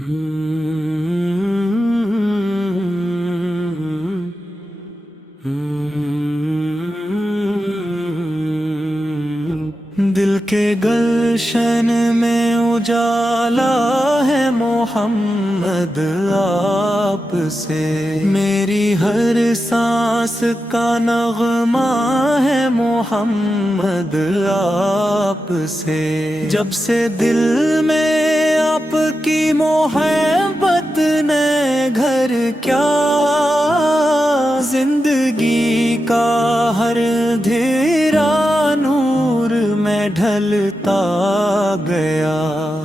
دل کے گلشن میں اجالا ہے محمد آپ سے، میری ہر سانس کا نغمہ ہے محمد آپ سے۔ جب سے دل میں آپ کی محبت نے گھر کیا، زندگی کا ہر دھیرا نور میں ڈھلتا گیا۔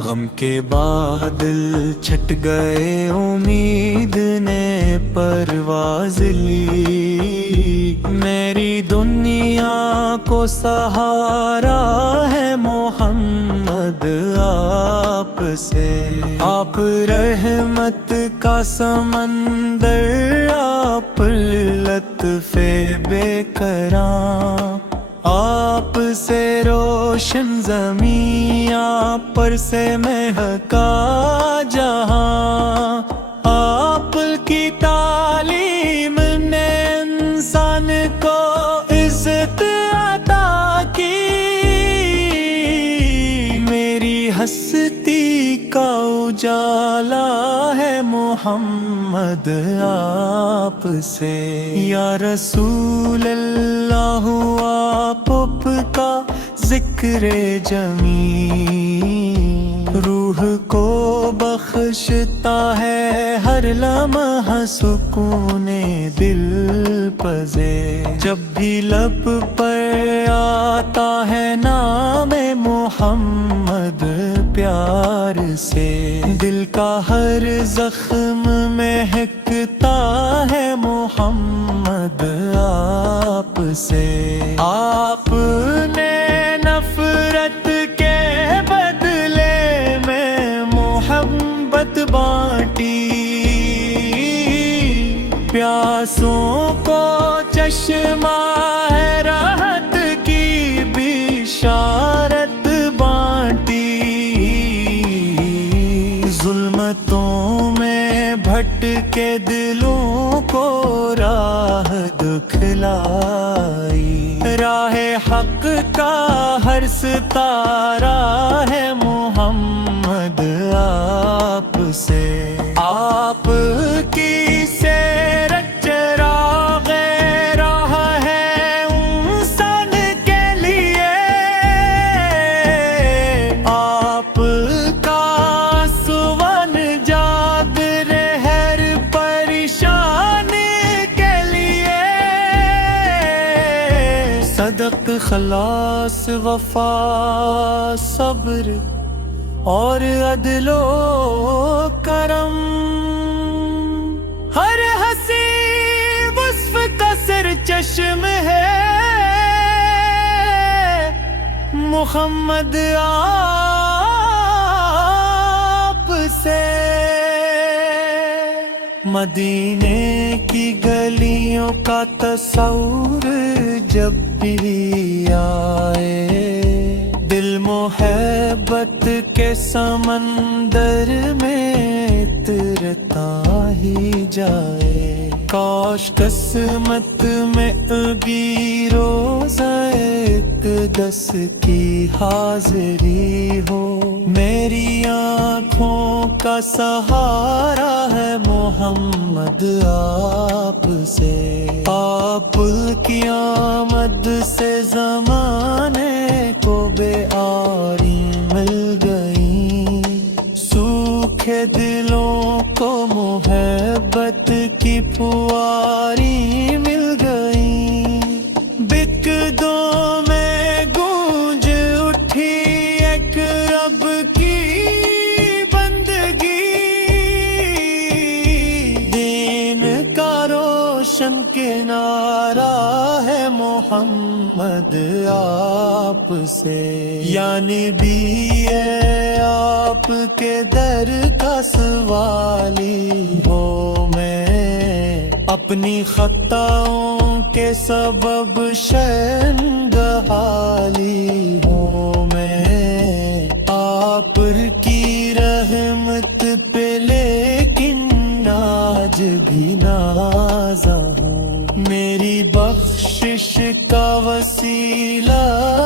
غم کے بادل چھٹ گئے، امید نے پرواز لی، میری دنیا کو سہارا ہے محمد آپ سے۔ آپ رحمت کا سمندر، آپ لطف بے کرام، آپ سے روشن زمین، آپ پر سے مہکا جہاں۔ آپ کی تعلیم نے انسان کو عزت عطا کی، میری ہستی کا اجالا ہے محمد آپ سے۔ یا رسول اللہ آپ کا ذکر جمیل، روح کو بخشتا ہے ہر لمحہ سکون دل پزے۔ جب بھی لب پر آتا ہے نام محمد پیار سے، دل کا ہر زخم مہکتا ہے محمد آپ سے۔ آپ نے نفرت کے بدلے میں محبت بانٹی، پیاسوں کو چشمہ ہے راحت کی بشارت بانٹی، ظلمتوں میں بھٹکے دلوں کو راہ دکھلائی، راہ حق کا ہر ستارہ ہے محمد آپ سے۔ آپ کی سیرت چراغ راہ ہے انسان کے لیے، آپ کا سون جاد ہر پریشان کے لیے، صدق خلاص وفا صبر اور عدل و کرم، ہر ہنسی وصف کا سر چشم ہے محمد آپ سے۔ مدینے کی گلیوں کا تصور جب بھی آئے، دل محبت کے سمندر میں اترتا ہی جائے۔ کاش قسمت میں ابھی روزہ اقدس کی حاضری ہو، میری آنکھوں کا سہارا ہے محمد آپ سے۔ آپ کی آمد سے زمانے کو بے آری مل گئی، سوکھے دلوں کو محبت کی پھواری مل گئی، بک دو میں گونج اٹھی ایک رب کی بندگی، دین کا روشن کنارہ ہے محمد آپ سے۔ یعنی بھی ہے آپ کے در کا سوالی ہو میں، اپنی خطاؤں کے سبب شرمگاہ حالی ہوں میں، آپ کی رحمت پہ آج بھی نازا ہوں، میری بخشش کا وسیلہ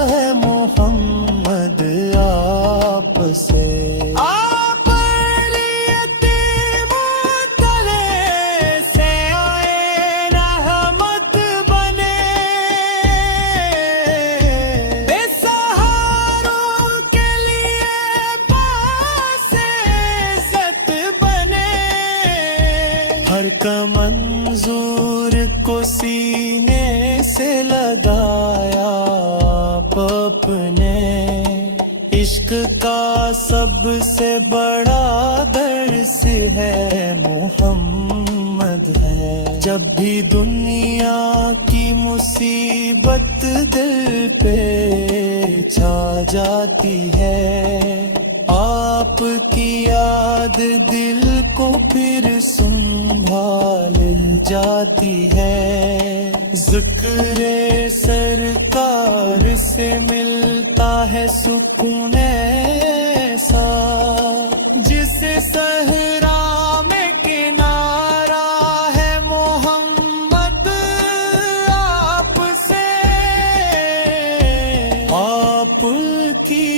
ہے محمد آپ سے۔ آپ یتیموں تلے سے آئے رحمت بنے، بے سہاروں کے لیے باعث عزت بنے، ہر کا منظور کو سینے سے لگایا آپ اپنے، عشق کا سب سے بڑا درس ہے محمد ہے، جب بھی دنیا کی مصیبت دل پہ چھا جاتی ہے، آپ کی یاد دل کو پھر سنبھال جاتی ہے، ذکر سرکار سے ملتا ہے سکون ایسا، جس صحرا میں کنارہ ہے محمد آپ سے، آپ کی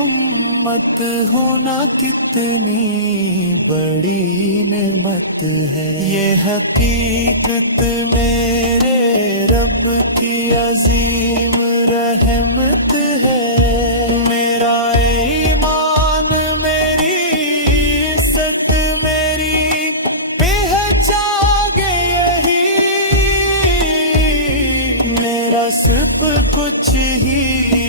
امت ہونا کتنی بڑی نعمت ہے، یہ حقیقت میرے رب کی عظیم رحمت ہے، میرا ایمان میری عزت میری پہچان یہی، میرا سب کچھ ہی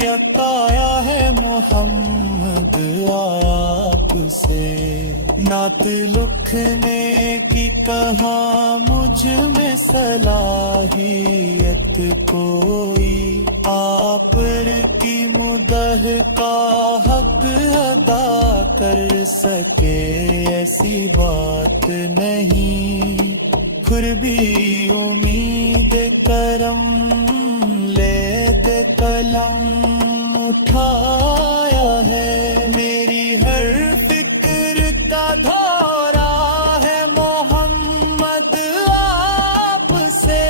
عطایا ہے محمد آپ سے، نعت لکھنے کی کہاں مجھ میں صلاحیت کوئی، آپ کی مدح کا حق ادا کر سکے ایسی بات نہیں، پھر بھی امید کرم لے دے قلم اٹھایا ہے، میری ہر فکر کا دھورا ہے محمد آپ سے،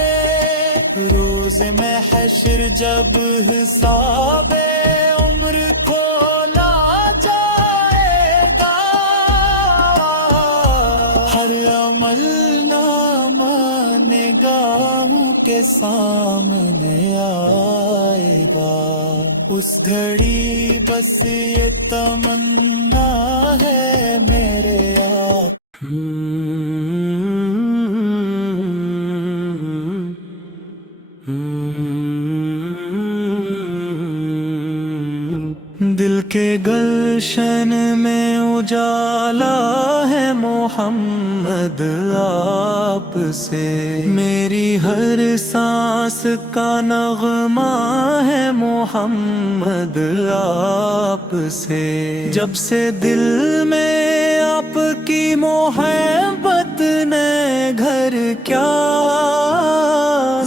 روز محشر جب حساب عمر کھولا جائے گا، ہر عمل نامہ نگاہوں کے سامنے آئے گا، اس گھڑی بس یہ تمنا ہے میرے آپ۔ دل کے گلشن میں اجالا ہے محمد آپ سے، میری ہر سانس کا نغمہ ہے محمد آپ سے، جب سے دل میں آپ کی محبت نے گھر کیا،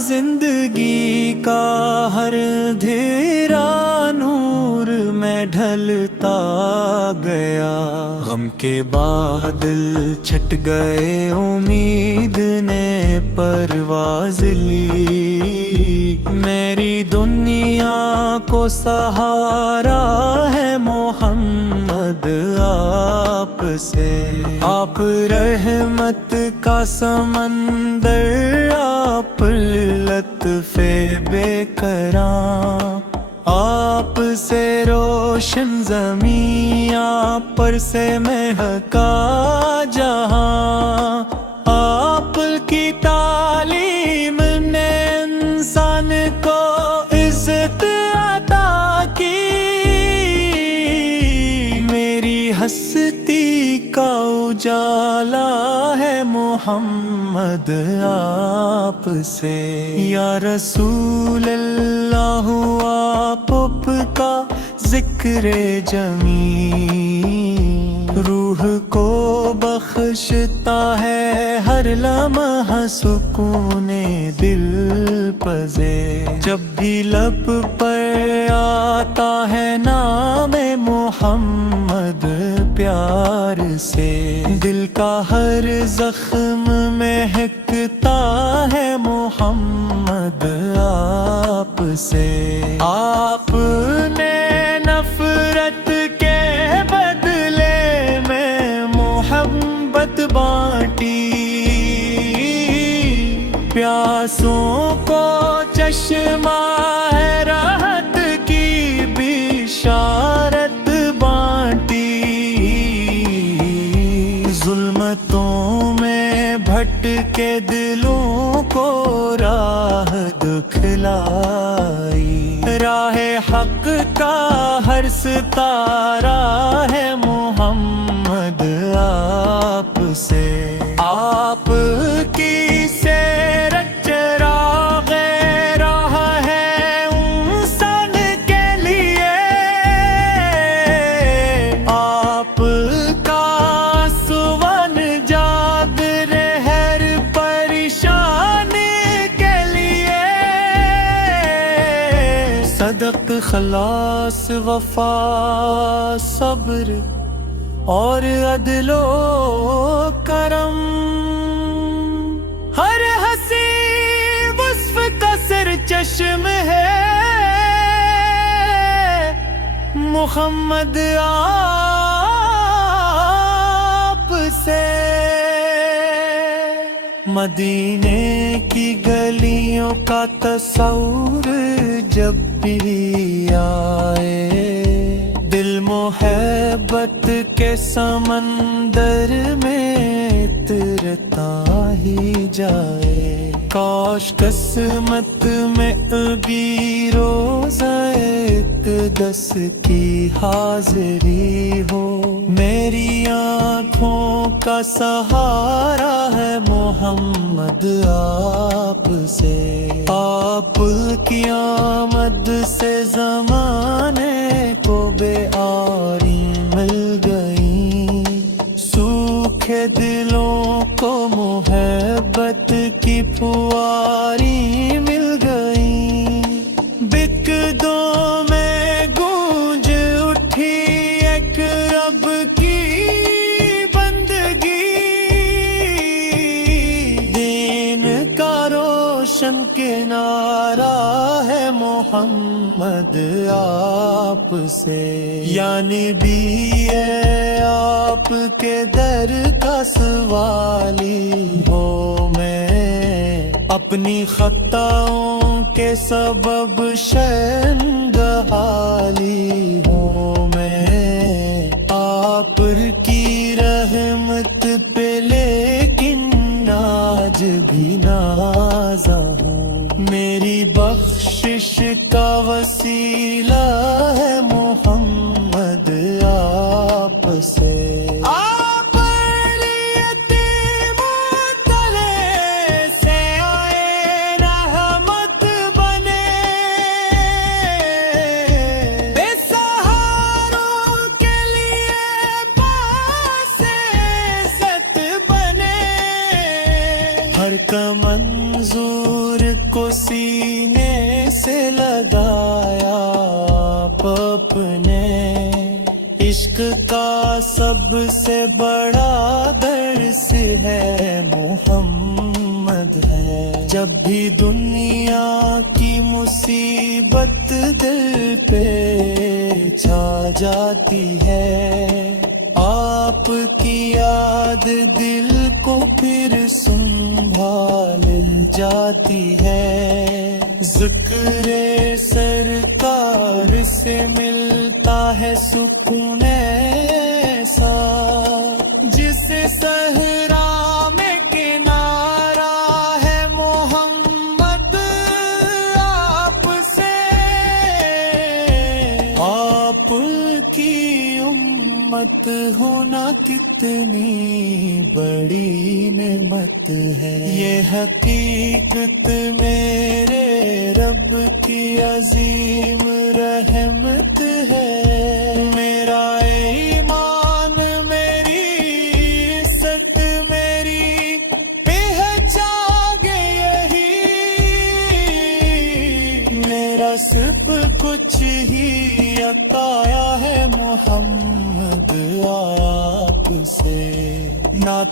زندگی کا ہر دھیرا نور میں ڈھلتا گیا، غم کے بادل چھٹ گئے امید نے پرواز لی، میری دنیا کو سہارا ہے محمد آپ سے، آپ رحمت کا سمندر، آپ لطف بے کرام، آپ سے روشن زمین، آپ پر سے مہکا جہاں، آپ کی تعلیم نے انسان کو عزت عطا کی، میری ہستی کا اجالا ہے محمد آپ سے، یا رسول اللہ آپ کا ذکر جمیل، روح کو بخشتا ہے ہر لمحہ سکون دل پزے، جب بھی لب پر آتا ہے نام محمد پیار سے دل کا ہر زخم مہکتا ہے محمد آپ سے آپ نے نفرت کے بدلے میں محبت بانٹی پیاسوں کو چشمہ راحت کی بشارت بانٹی ظلمتوں میں بھٹکے دلوں کو راہ دکھلائی راہ حق کا ہر ستارہ ہے محمد آپ سے آپ کی سیرت چراغ راہ ہے انسان کے لیے آپ کا سون جاد ہر پریشان کے لیے صدق خلاص وفا صبر اور عدل و کرم ہر ہنسی وصف کا سر چشم ہے محمد آپ سے مدینے کی گلیوں کا تصور جب بھی آئے دل محبت کے سمندر میں اترتا ہی جائے کاش قسمت میں ابھی روزہ اقدس کی حاضری ہو میری آنکھوں کا سہارا ہے محمد آپ سے آپ کی آمد سے زمانے کو بے آری مل گئی سوکھے دلوں کو محبت کی پھواری مل گئی بکدوں میں گونج اٹھی ایک رب کی بندگی دین کا روشن کنارہ ہے محمد آپ سے یعنی بھی ہے آپ کے در کا سوالی ہو میں اپنی خطاؤں کے سبب شرمگاہی ہوں میں آپ کی رحمت پہ لیکن آج بھی نازا ہوں میری بخشش کا وسیلہ ہے محمد آپ سے ہر کا منظور کو سینے سے لگایا آپ اپنے عشق کا سب سے بڑا درس ہے محمد ہے جب بھی دنیا کی مصیبت دل پہ چھا جاتی ہے آپ کی یاد دل کو پھر سنبھال جاتی ہے ذکر سرکار سے ملتا ہے سکون ایسا جس صحرا میں کنارہ ہے محمد آپ سے آپ کی امت ہونا کتنی بڑی نعمت ہے یہ حقیقت میرے رب کی عظیم رحمت ہے میرا ایمان میری عزت میری پہچان یہی میرا سب کچھ ہی عطایا ہے محمد آپ سے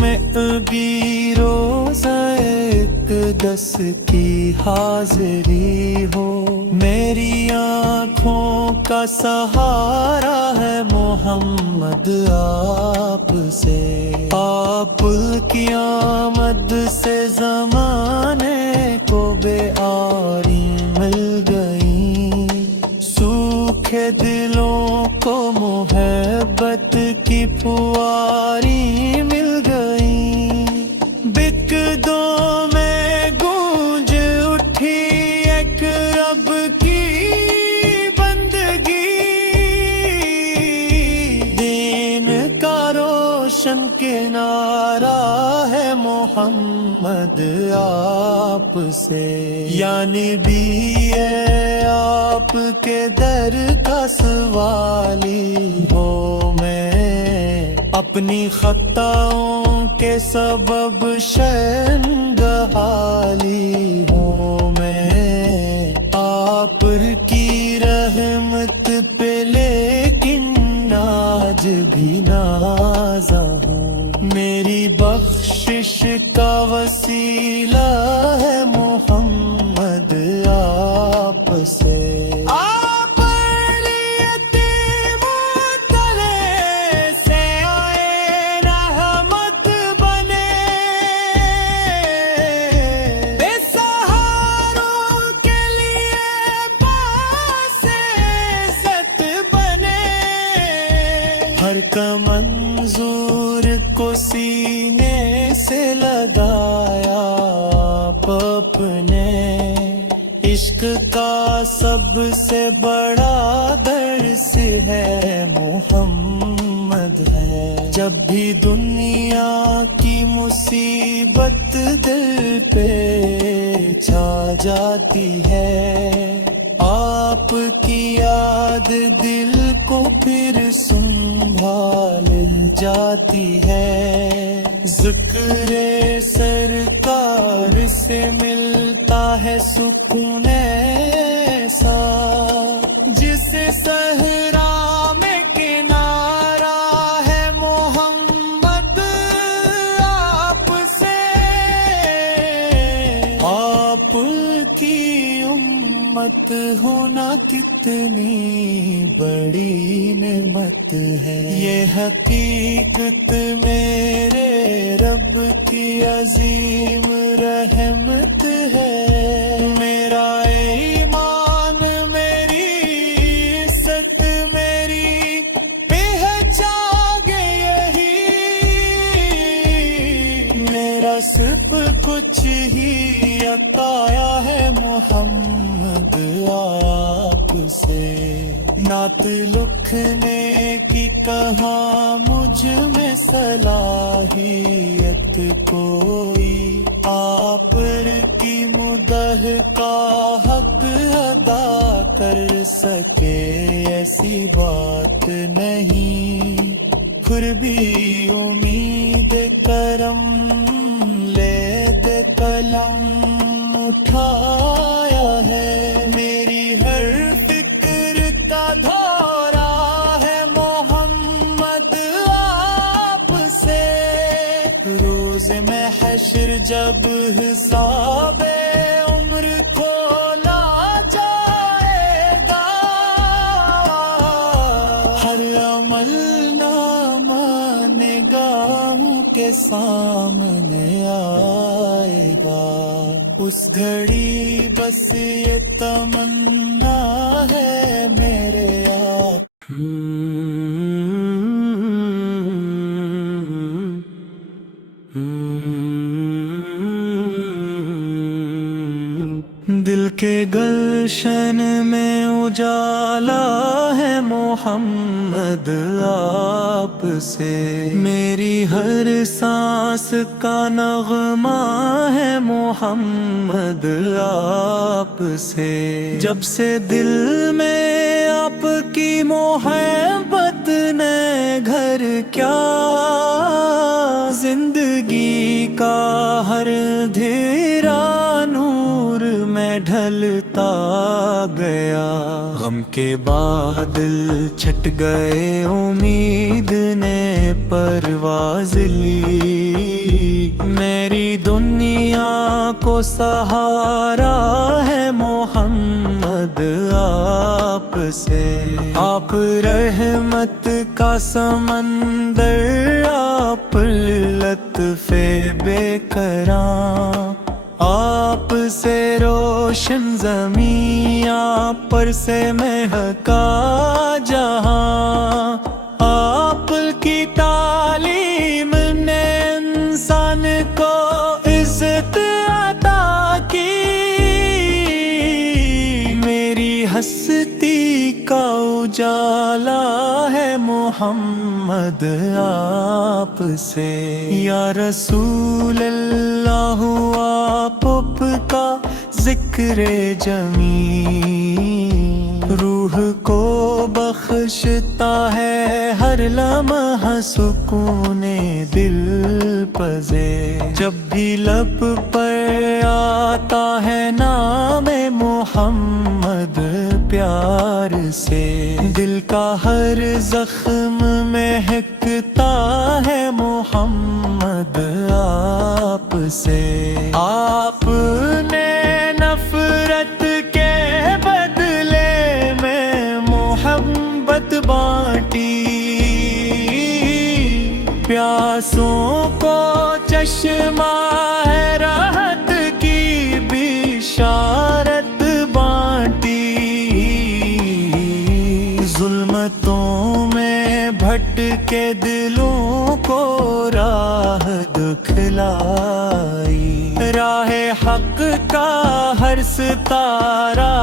میں ابھی روزہ اقدس کی حاضری ہو، میری آنکھوں کا سہارا ہے محمد آپ سے، آپ کی آمد سے زمانے کو بے آری مل گئی، سوکھے دلوں کو محبت کی پھواری مل گئی، بکدوں میں گونج اٹھی ایک رب کی بندگی، دین کا روشن کنارہ ہے محمد آپ سے، یعنی بھی ہے آپ کے در کا سوالی ہو، میں اپنی خطاؤں کے سبب شرمگاہی ہوں، میں آپ کی رحمت پہ لیکن آج بھی نازا ہوں، میری بخشش کا وسیلہ ہے محمد آپ سے، آپ یتیموں تلے سے آئے رحمت بنے، بے سہاروں کے لیے باعث عزت بنے، ہر کا منظور کو سینے سے لگایا آپ اپنے، عشق کا سب سے بڑا درس ہے محمد ہے، جب بھی دنیا کی مصیبت دل پہ چھا جاتی ہے، آپ کی یاد دل کو پھر سنبھال جاتی ہے، ذکر سرکار سے ملتا ہے سکون ایسا، جس صحرا میں کنارہ ہے محمد آپ سے، آپ کی امت ہونا کتنی بڑی نعمت ہے، یہ حقیقت میرے رب کی عظیم رحمت ہے، میرا ایمان میری عزت میری پہچان یہی، میرا سب کچھ ہی عطایا ہے محمد آپ سے، نعت لکھنے کی کہاں مجھ میں صلاحیت کوئی، آپ کی مدح کا حق ادا کر سکے ایسی بات نہیں، پھر بھی امید کرم لے دے قلم اٹھایا ہے، میری ہر فکر کا دھورا ہے محمد آپ سے، روز محشر جب حساب عمر کھولا جائے گا، ہر عمل نامہ نگاہوں کے سامنے آئے گا، اس گھڑی بس یہ تمنا ہے میرے آپ، دل کے گلشن میں اجالا ہے محمد آپ سے، میری ہر سانس کا نغمہ ہے محمد آپ سے، جب سے دل میں آپ کی محبت نے گھر کیا، زندگی کا ہر دھیرا نور میں ڈھلتا گیا، غم کے بادل چھٹ گئے امید نے پرواز لی، میری دنیا کو سہارا ہے محمد آپ سے، آپ رحمت کا سمندر، آپ لطف بے کرام، آپ سے روشن زمین، آپ پر سے مہکا جہاں، آپ کی تعلیم نے انسان کو عزت عطا کی، میری ہستی کا اجالا ہے محمد آپ سے، یا رسول اللہ آپ کا ذکر جمیل، روح کو بخشتا ہے ہر لمحہ سکون دل پزے، جب بھی لب پر آتا ہے نام محمد پیار سے، دل کا ہر زخم مہکتا ہے محمد آپ سے، آپ نے نفرت کے بدلے میں محبت بانٹی، پیاسوں کو چشمہ ہے راحت کی بشارت بانٹی، ظلمتوں میں بھٹکے دلوں کو راہ دکھلائی، راہ حق کا ہر ستارہ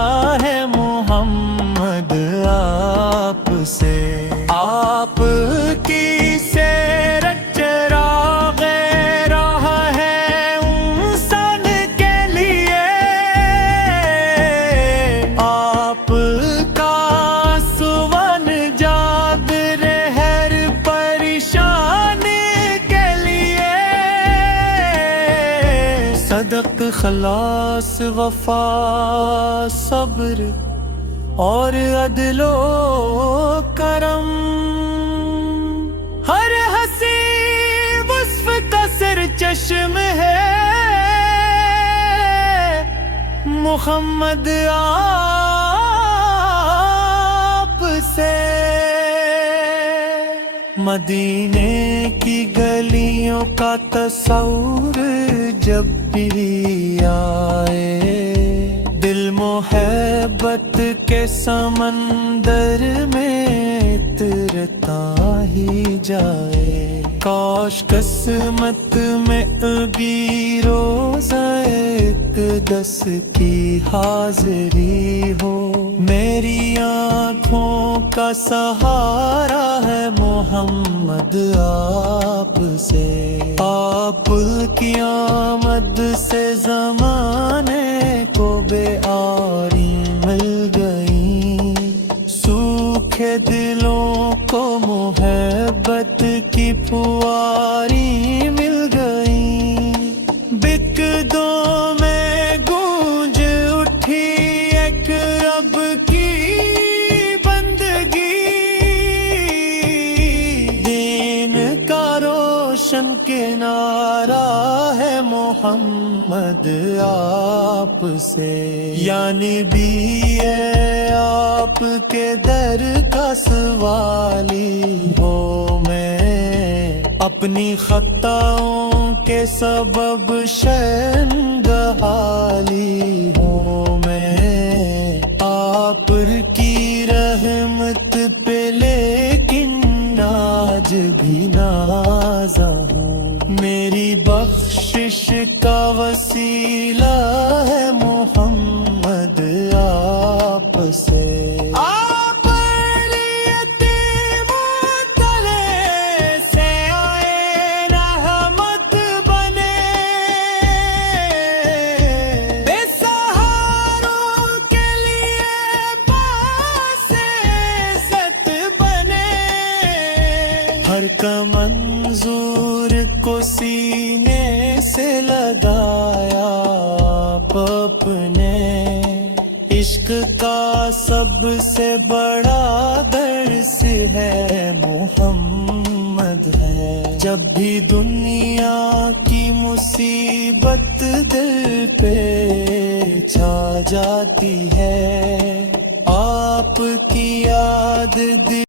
ہے محمد آپ سے، آپ کی سیرت چراغ راہ ہے انسان کے لیے، آپ کا سون جاد ہر پریشان کے لیے، صدق خلاص وفا صبر اور عدل و کرم، ہر ہنسی وصف کا سر چشم ہے محمد آپ سے، مدینے کی گلیوں کا تصور جب بھی آئے، دل محبت کے سمندر میں اترتا ہی جائے، کاش قسمت میں ابھی روزہ اقدس کی حاضری ہو، میری آنکھوں کا سہارا ہے محمد آپ سے، آپ کی آمد سے زمانے کو بے آری مل گئی، سوکھے دلوں کو محبت کی پھواری مل گئی، بکدوں میں گونج اٹھی ایک رب کی بندگی، دین کا روشن کنارہ ہے محمد آپ سے، یعنی بھی ہے آپ کے در کا سوالی ہو میں، اپنی خطاؤں کے سبب شرمگاہی ہوں میں آپ کی رحمت پہ، لیکن آج بھی نازا ہوں، میری بخشش کا وسیلہ ہے محمد آپ سے، آپ یتیموں تلے سے آئے رحمت بنے، بے سہاروں کے لیے باعث عزت بنے، ہر کا منظور کو سینے سے لگایا آپ اپنے، عشق کا سب سے بڑا درس ہے محمد ہے. جب بھی دنیا کی مصیبت دل پہ چھا جاتی ہے، آپ کی یاد دل